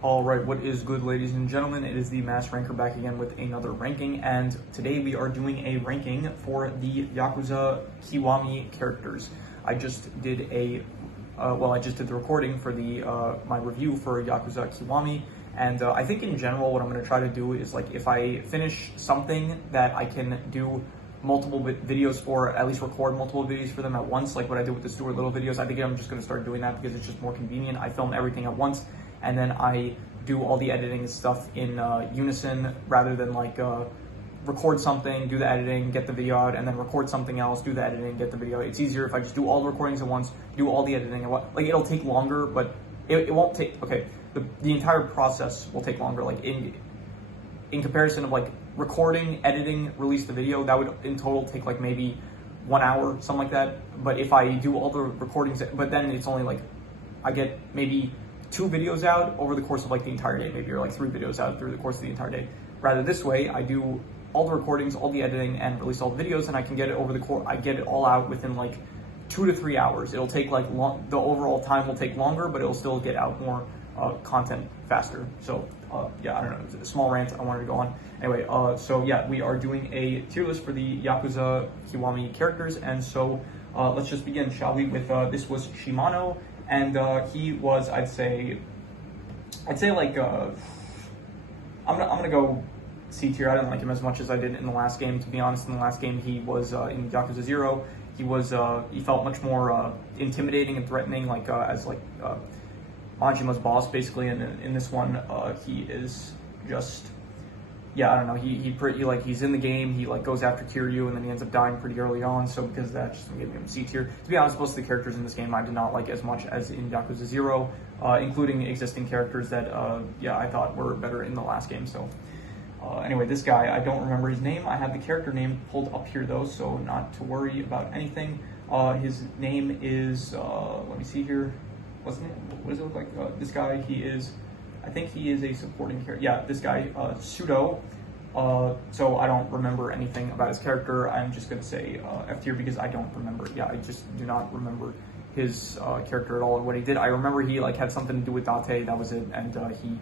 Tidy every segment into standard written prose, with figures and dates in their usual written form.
Alright, what is good, ladies and gentlemen? It is the Mass Ranker back again with another ranking, and today we are doing a ranking for the Yakuza Kiwami characters. I just did the recording for the my review for Yakuza Kiwami, and I think in general what I'm going to try to do is, like, if I finish something that I can do multiple videos for, at least record multiple videos for them at once, like what I did with the Stuart Little videos. I think I'm just going to start doing that because it's just more convenient. I film everything at once, and then I do all the editing and stuff in unison, rather than record something, do the editing, get the video out, and then record something else, do the editing, get the video. It's easier if I just do all the recordings at once, do all the editing at once. Like, it'll take longer, but it won't take, okay, the entire process will take longer. Like, in comparison of like recording, editing, release the video, that would in total take like maybe 1 hour, something like that. But if I do all the recordings, but then it's only like, I get maybe 2 videos out over the course of like the entire day, maybe, or like 3 videos out through the course of the entire day. Rather this way, I do all the recordings, all the editing, and release all the videos, and I can get it over the course. I get it all out within like 2 to 3 hours. It'll take like the overall time will take longer, but it'll still get out more content faster. So yeah, I don't know, it's a small rant I wanted to go on. Anyway, so yeah, we are doing a tier list for the Yakuza Kiwami characters, and so let's just begin, shall we? With this was Shimano, and he was, I'd say like I'm gonna go C tier. I didn't like him as much as I did in the last game, to be honest. In the last game, he was in Yakuza 0. He felt much more intimidating and threatening, like as like Majima's boss, basically. And in this one, he is just, yeah, I don't know. He's in the game. He like goes after Kiryu, and then he ends up dying pretty early on. So because of that, just gave him C tier. To be honest, most of the characters in this game I did not like as much as in Yakuza 0, including existing characters that yeah, I thought were better in the last game. So anyway, this guy, I don't remember his name. I have the character name pulled up here though, so not to worry about anything. His name is let me see here. What does it look like? This guy, I think he is a supporting character. Yeah, this guy, Pseudo. So I don't remember anything about his character. I'm just going to say F tier because I don't remember. Yeah, I just do not remember his character at all and what he did. I remember he like had something to do with Date. That was it. And he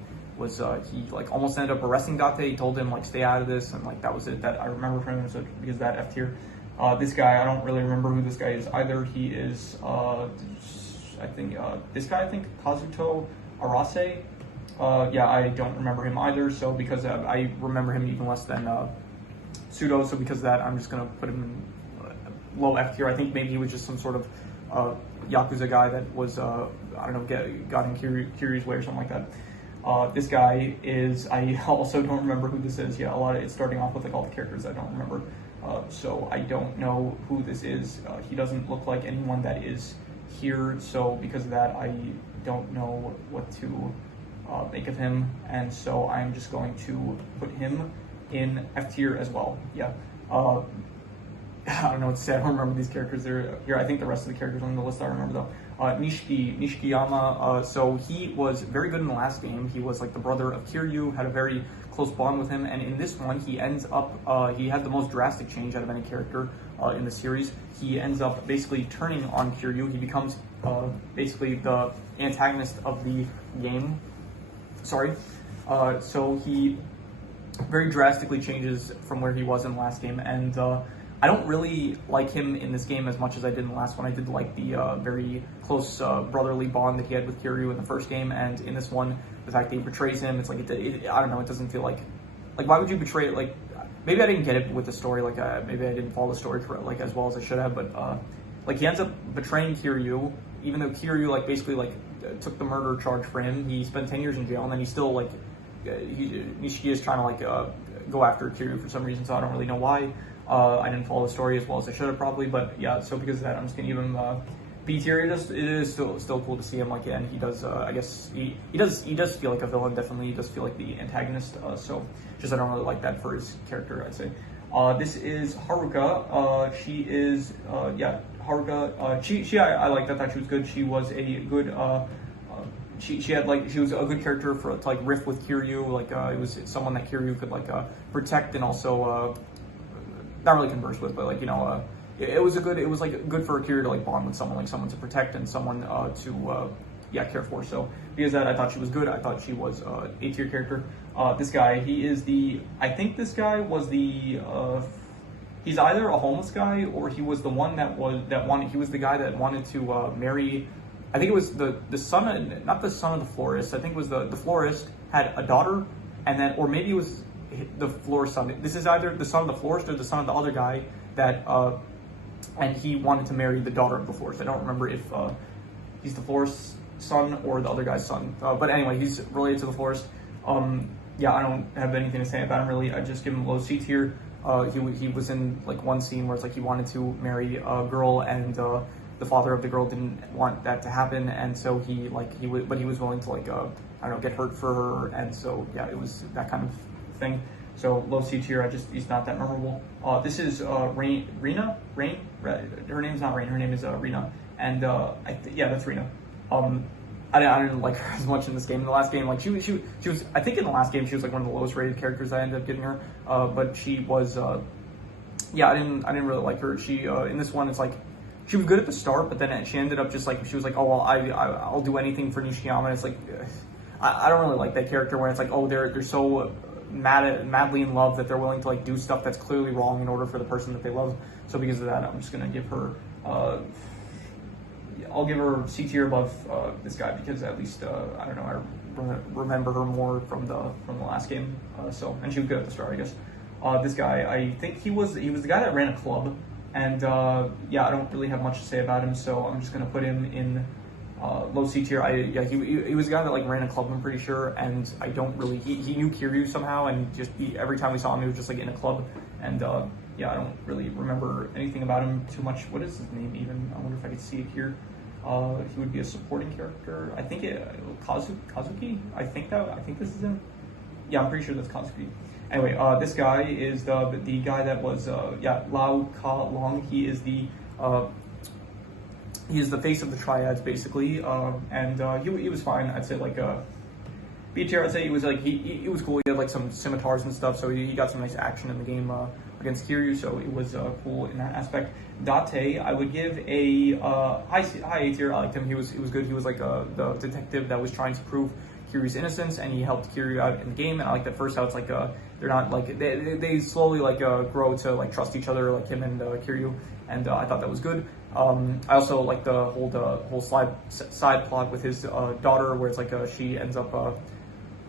like almost ended up arresting Date. He told him like stay out of this, and like that was it. That I remember from him. So because of that, F tier. This guy, I don't really remember who this guy is either. He is this guy, I think Kazuto Arase. Yeah, I don't remember him either, so because I remember him even less than Pseudo, so because of that, I'm just going to put him in low F tier. I think maybe he was just some sort of Yakuza guy that was, I don't know, got in Kiryu's way or something like that. This guy is, I also don't remember who this is. Yeah, it's starting off with like all the characters I don't remember, so I don't know who this is. He doesn't look like anyone that is here, so because of that, I don't know what to make of him, and so I'm just going to put him in F tier as well. Yeah, I don't know what to say. I don't remember these characters. They're here. I think the rest of the characters on the list I remember though. Nishikiyama. So he was very good in the last game. He was like the brother of Kiryu, had a very close bond with him, and in this one he ends up he had the most drastic change out of any character in the series. He ends up basically turning on Kiryu. He becomes basically the antagonist of the game. So he very drastically changes from where he was in the last game, and I don't really like him in this game as much as I did in the last one. I did like the very close brotherly bond that he had with Kiryu in the first game, and in this one, the fact that he betrays him, it's like, I don't know, it doesn't feel like why would you betray it? Like, maybe I didn't get it with the story, like maybe I didn't follow the story like as well as I should have, but like he ends up betraying Kiryu, even though Kiryu like basically like took the murder charge for him. He spent 10 years in jail, and then he still like Nishiki is trying to like go after Kiryu for some reason, so I don't really know why. I didn't follow the story as well as I should have probably, but yeah, so because of that, I'm just gonna give him B tier. It is still cool to see him, like, and he does I guess he does feel like a villain. Definitely, he does feel like the antagonist, so just I don't really like that for his character, I'd say. This is Haruka. She is yeah, Haruka. She I liked. I thought she was good. She was a good she was a good character to like riff with Kiryu. Like it was someone that Kiryu could like protect and also not really converse with, but like, you know, it was like good for Kiryu to like bond with someone to protect, and someone to yeah, care for. So because of that, I thought she was good. I thought she was A tier character. This guy, he is the, I think this guy was the, he's either a homeless guy or he was the one that wanted, he was the guy that wanted to marry, I think it was the son, not the son of the florist, I think it was the florist had a daughter, and then, or maybe it was the florist son. This is either the son of the florist or the son of the other guy that, and he wanted to marry the daughter of the florist. I don't remember if he's the florist's son or the other guy's son. But anyway, he's related to the florist. Yeah, I don't have anything to say about him really. I just give him low C tier. He was in like one scene where it's like he wanted to marry a girl, and the father of the girl didn't want that to happen, and so he was willing to like I don't know, get hurt for her, and so yeah, it was that kind of thing. So low C tier. He's not that memorable. This is Rena. Her name's not Rain. Her name is Rena, and yeah, that's Rena. I didn't like her as much in this game. In the last game, like she was. I think in the last game she was like one of the lowest rated characters. I ended up getting her, but she was. Yeah, I didn't really like her. She in this one, it's like she was good at the start, but then she ended up just like she was like, oh well, I'll do anything for Nishiyama. It's like I don't really like that character where it's like, oh, they're so madly in love that they're willing to like do stuff that's clearly wrong in order for the person that they love. So because of that, I'm just gonna give her. I'll give her C tier above this guy because at least I don't know, I remember her more from the last game. So, and she was good at the start, I guess. This guy, I think he was the guy that ran a club, and yeah, I don't really have much to say about him, so I'm just gonna put him in low C tier. He was the guy that like ran a club, I'm pretty sure, and I don't really he knew Kiryu somehow, and just every time we saw him, he was just like in a club, and yeah, I don't really remember anything about him too much. What is his name even? I wonder if I could see it here. He would be a supporting character. I think Kazuki. I think this is him. Yeah, I'm pretty sure that's Kazuki. Anyway, this guy is the guy that was yeah, Lao Ka Long. He is the face of the triads basically, and he was fine. I'd say like B tier. I'd say he was like he was cool. He had like some scimitars and stuff, so he got some nice action in the game against Kiryu, so it was cool in that aspect. Date, I would give a high A tier. I liked him. He was good. He was like the detective that was trying to prove Kiryu's innocence, and he helped Kiryu out in the game. And I like that first how it's like they're not like they slowly like grow to like trust each other, like him and Kiryu, and I thought that was good. I also like the whole side plot with his daughter, where it's like she ends up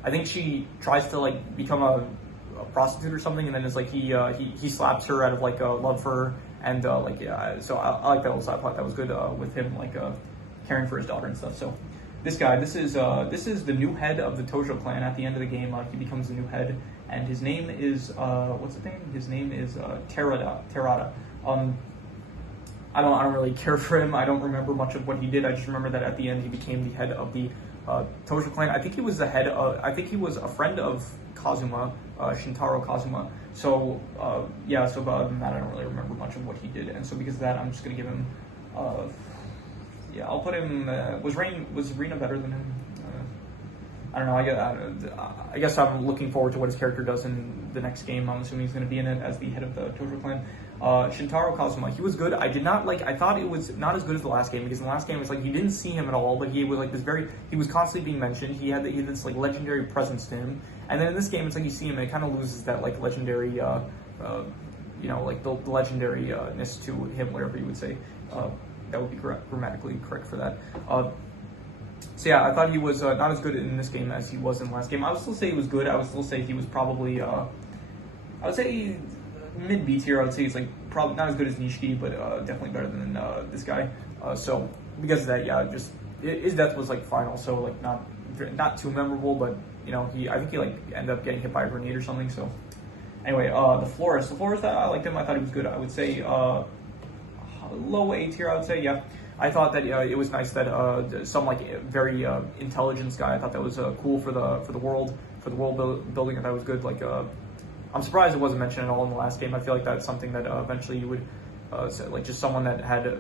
I think she tries to like become a prostitute or something, and then it's like he slaps her out of like love for her, and like yeah, so I like that little side plot. That was good with him like caring for his daughter and stuff. So this guy, this is the new head of the Tojo clan. At the end of the game, he becomes the new head, and his name is what's his name? His name is Terada. I don't really care for him. I don't remember much of what he did. I just remember that at the end he became the head of the Tojo clan. I think he was the head of. I think he was a friend of Kazuma, Shintaro Kazuma. So yeah. So other than that, I don't really remember much of what he did. And so because of that, I'm just gonna give him. Yeah, I'll put him. Was Rena better than him? I don't know. I guess I'm looking forward to what his character does in the next game. I'm assuming he's going to be in it as the head of the Tojo clan. Shintaro Kazuma, he was good. I did not like. I thought it was not as good as the last game, because in the last game it's like you didn't see him at all, but he was like this very. He was constantly being mentioned. He had this like legendary presence to him. And then in this game, it's like you see him, and it kind of loses that like legendary, you know, like the legendaryness to him, whatever you would say. That would be grammatically correct for that. So yeah, I thought he was not as good in this game as he was in the last game. I would still say he was good. I would still say he was probably, I would say mid B tier. I would say he's like probably not as good as Nishiki, but definitely better than this guy. So because of that, yeah, just his death was like fine. Also, like not too memorable, but you know, I think he like ended up getting hit by a grenade or something. So anyway, the florist, I liked him. I thought he was good. I would say low A tier. I would say, yeah. I thought that it was nice that some like very intelligence guy. I thought that was cool for the world building. I thought it was good. Like I'm surprised it wasn't mentioned at all in the last game. I feel like that's something that eventually you would say, like just someone that had a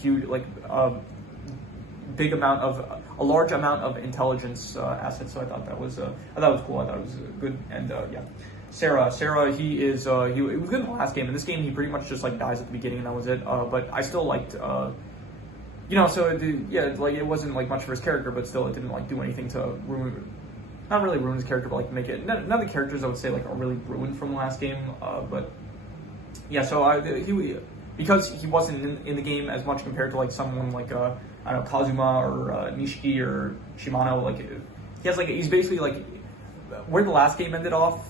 huge like a large amount of intelligence assets. So I thought that was cool. I thought it was good. And yeah. Sarah, he was good in the last game. In this game, he pretty much just like dies at the beginning, and that was it. But I still liked you know, so yeah, like it wasn't like much for his character, but still it didn't like do anything to ruin, not really ruin his character, but like make it, none of the characters I would say like are really ruined from the last game, but yeah, so because he wasn't in the game as much compared to like someone like I don't know, Kazuma or Nishiki or Shimano, like he has like, he's basically like where the last game ended off.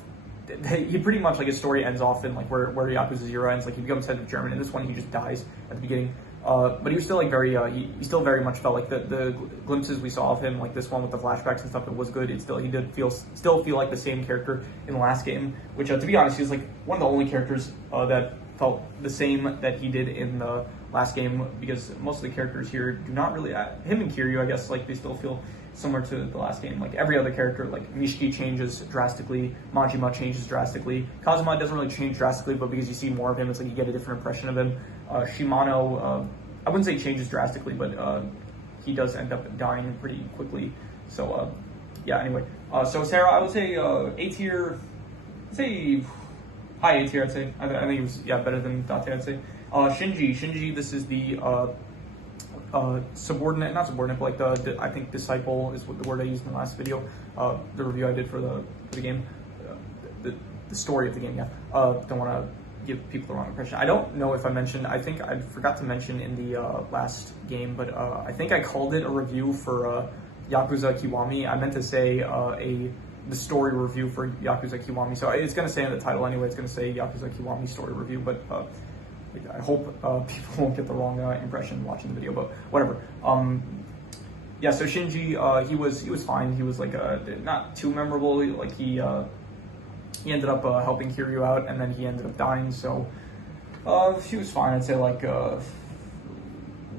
He pretty much like his story ends off in like where Yakuza 0 ends. Like he becomes head of German. In this one, he just dies at the beginning. But he was still like very. He still very much felt like the glimpses we saw of him, like this one with the flashbacks and stuff. It was good. He did still feel like the same character in the last game. Which to be honest, he was like one of the only characters that felt the same that he did in the last game, because most of the characters here do not really. Him and Kiryu, I guess, like they still feel similar to the last game. Like every other character, like Mishiki changes drastically, Majima changes drastically, Kazuma doesn't really change drastically, but because you see more of him, it's like you get a different impression of him. Shimano, I wouldn't say changes drastically, but he does end up dying pretty quickly. So yeah, anyway. So Sarah, I would say A tier, I'd say high A tier, I'd say. I think he was, yeah, better than Date, I'd say. Shinji, this is the subordinate, not subordinate, but like I think disciple is what the word I used in the last video, the review I did for the game, the story of the game. Yeah, don't want to give people the wrong impression. I don't know if I mentioned. I think I forgot to mention in the last game, but I think I called it a review for Yakuza Kiwami. I meant to say the story review for Yakuza Kiwami. So it's gonna say in the title anyway. It's gonna say Yakuza Kiwami story review, but. I hope people won't get the wrong impression watching the video, but whatever. Yeah, so Shinji, he was fine. He was like not too memorable. Like he ended up helping Kiryu out, and then he ended up dying. So he was fine. I'd say like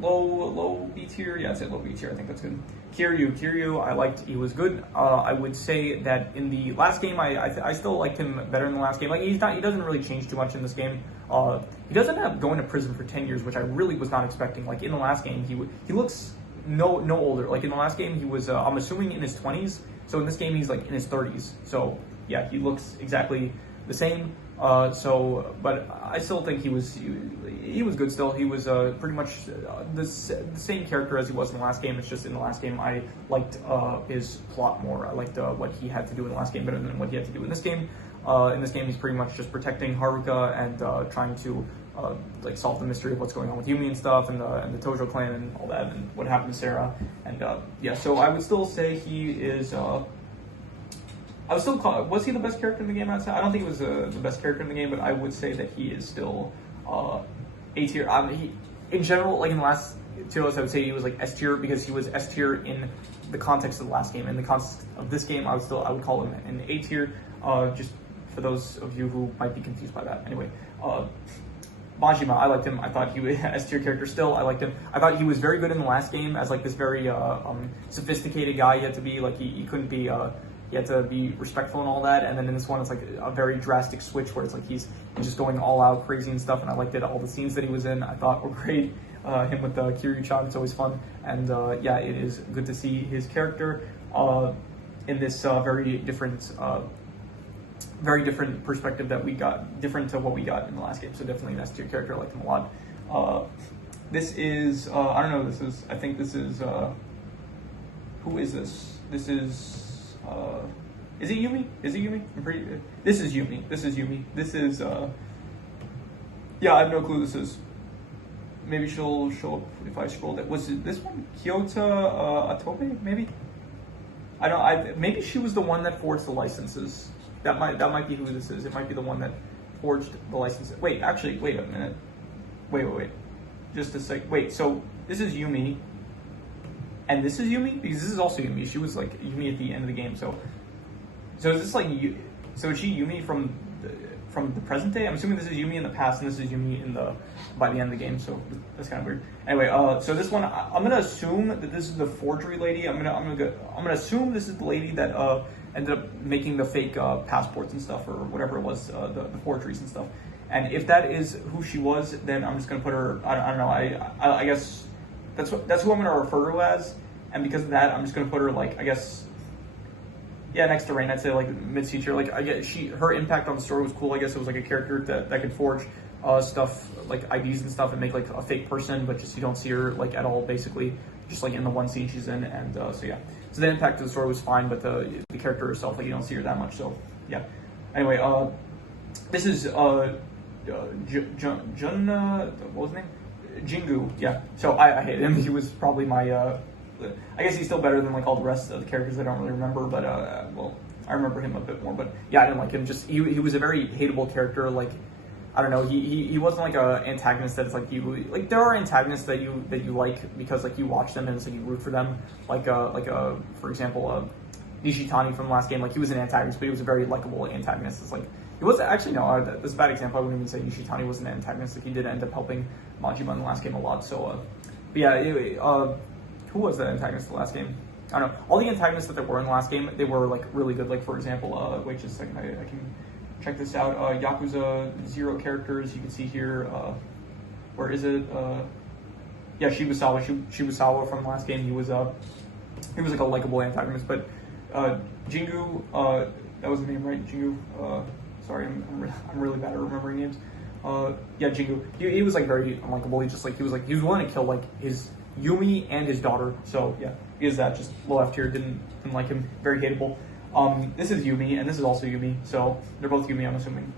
low B tier. Yeah, I'd say low B tier. I think that's good. Kiryu, I liked. He was good. I would say that in the last game, I still liked him better in the last game. Like he doesn't really change too much in this game. He doesn't end up going to prison for 10 years, which I really was not expecting. Like in the last game, he looks no older. Like in the last game, he was I'm assuming in his 20s. So in this game, he's like in his 30s. So yeah, he looks exactly the same. But I still think he was good still. He was pretty much the same character as he was in the last game. It's just in the last game I liked his plot more. I liked what he had to do in the last game better than what he had to do in this game. In this game, he's pretty much just protecting Haruka and trying to like solve the mystery of what's going on with Yumi and stuff, and the Tojo clan and all that, and what happened to Sarah. And yeah, so I would still say he is. I would still call. Was he the best character in the game? I'd say. I don't think he was the best character in the game, but I would say that he is still A tier. In general, like in the last two, I would say he was like S tier because he was S tier in the context of the last game. In the context of this game, I would call him an A tier. Just for those of you who might be confused by that. Anyway, Majima, I liked him. I thought he was an S tier character still. I liked him. I thought he was very good in the last game as like this very sophisticated guy. He had to be like he couldn't be. He had to be respectful and all that. And then in this one, it's like a very drastic switch where it's like he's just going all out crazy and stuff. And I liked it. All the scenes that he was in, I thought were great. Him with Kiryu-chan, it's always fun. And yeah, it is good to see his character in this very different perspective that we got, different to what we got in the last game. So definitely an S tier character. I liked him a lot. This is, I don't know, I think this is, who is this? This is it Yumi? Is it Yumi? This is Yumi. This is, yeah, I have no clue who this is. Maybe she'll show up if I scroll that. Was it this one? Kyota Atobe, maybe? Maybe she was the one that forged the licenses. That might be who this is. It might be the one that forged the licenses. Wait, actually, wait a minute. Wait. Just a sec. Wait, so this is Yumi. And this is Yumi? Because this is also Yumi. She was like Yumi at the end of the game. So is this like, so is she Yumi from the present day? I'm assuming this is Yumi in the past and this is Yumi by the end of the game. So that's kind of weird. Anyway, so this one, I'm gonna assume that this is the forgery lady. I'm gonna assume this is the lady that ended up making the fake passports and stuff, or whatever it was, the forgeries and stuff. And if that is who she was, then I'm just gonna put her. I don't know. I guess. That's who I'm gonna refer to as, and because of that, I'm just gonna put her like, I guess, yeah, next to Rain. I'd say like mid-C tier. Like I get her impact on the story was cool. I guess it was like a character that could forge stuff, like IDs and stuff, and make like a fake person, but just you don't see her like at all, basically, just like in the one scene she's in. And so yeah, so the impact of the story was fine, but the character herself, like you don't see her that much. So yeah. Anyway, this is what was his name? Jingu. Yeah. So I hate him. He was probably my I guess he's still better than like all the rest of the characters I don't really remember, but well, I remember him a bit more. But yeah, I didn't like him. Just he was a very hateable character. Like, I don't know, he wasn't like a antagonist that's like you like. There are antagonists that you like because like you watch them and it's like you root for them. Like for example, Nishitani from the last game. Like he was an antagonist, but he was a very likable antagonist. It's like he was actually no, that's a bad example. I wouldn't even say Nishitani was an antagonist. Like he did end up helping Majima in the last game a lot. So but yeah, anyway, who was that antagonist in the last game? I don't know. All the antagonists that there were in the last game, they were like really good. Like for example, wait just a second, I can check this out. Yakuza 0 characters, you can see here. Where is it? Yeah, Shibusawa. Shibusawa from the last game. He was like a likable antagonist. But Jingu, that was the name, right? Jingu. Sorry, I'm really bad at remembering names. Yeah, Jingu. He was like very unlikable. He was willing to kill like his Yumi and his daughter. So yeah, he is that. Just low F tier. Didn't like him. Very hateable. This is Yumi, and this is also Yumi, so they're both Yumi, I'm assuming.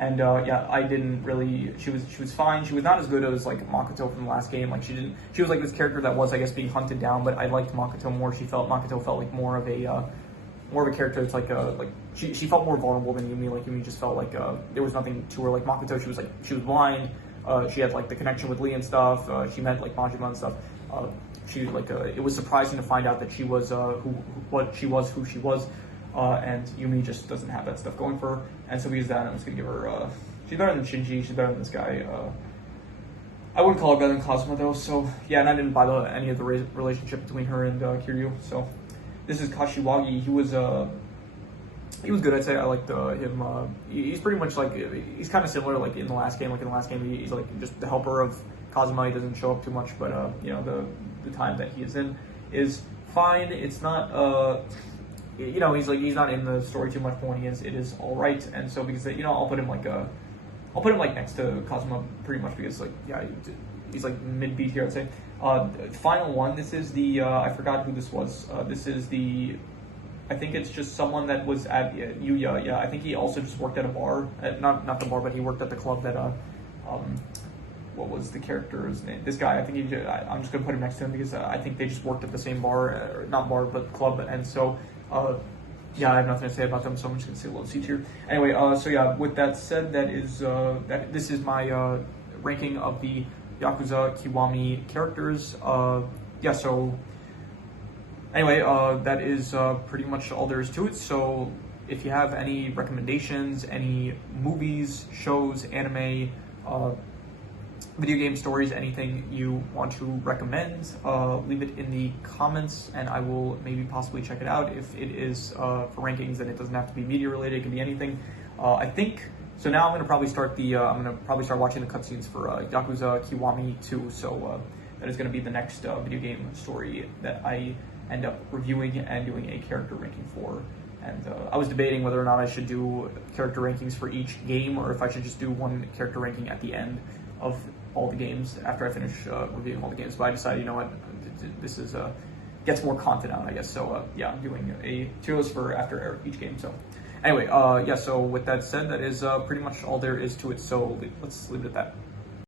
And yeah, I didn't really. She was fine. She was not as good as like Makoto from the last game. Like she was like this character that was, I guess, being hunted down. But I liked Makoto more. Makoto felt like more of a character that's like she felt more vulnerable than Yumi. Like Yumi just felt like there was nothing to her. Like Makoto, she was blind. She had like the connection with Lee and stuff. She met like Majima and stuff. She like it was surprising to find out that she was who she was. And Yumi just doesn't have that stuff going for her, and so because of that, I'm just gonna give her. She's better than Shinji. She's better than this guy. I wouldn't call her better than Kazuma though. So yeah, and I didn't buy any of the relationship between her and Kiryu. So this is Kashiwagi. He was good. I'd say I liked him. He's pretty much like he's kind of similar like in the last game. Like in the last game, he's like just the helper of Kazuma. He doesn't show up too much, but you know the time that he is in is fine. It's not you know, he's not in the story too much, but when he is, it is all right. And so because you know, I'll put him like next to Kazuma pretty much because like yeah, he's like mid beat here, I'd say. Final one. This is the I forgot who this was. This is the I think it's just someone that was at Yuya. Yeah, I think he also just worked at a bar. Not the bar, but he worked at the club that what was the character's name? This guy. I think I'm just gonna put him next to him because I think they just worked at the same bar, or not bar, but club, and so. Yeah, I have nothing to say about them, so I'm just gonna say a little C tier. Anyway, so yeah, with that said, this is my ranking of the Yakuza Kiwami characters. Yeah, so anyway, that is pretty much all there is to it. So if you have any recommendations, any movies, shows, anime, video game stories, anything you want to recommend, leave it in the comments and I will maybe possibly check it out. If it is for rankings, then it doesn't have to be media related, it can be anything. I think so. Now I'm gonna probably start watching the cutscenes for Yakuza Kiwami 2. So that is gonna be the next video game story that I end up reviewing and doing a character ranking for. And I was debating whether or not I should do character rankings for each game or if I should just do one character ranking at the end of all the games after I finish reviewing all the games. But I decided, you know what, this is gets more content out, I guess. So yeah, I'm doing a tier list for after each game. So anyway, yeah. So with that said, that is pretty much all there is to it. So let's leave it at that.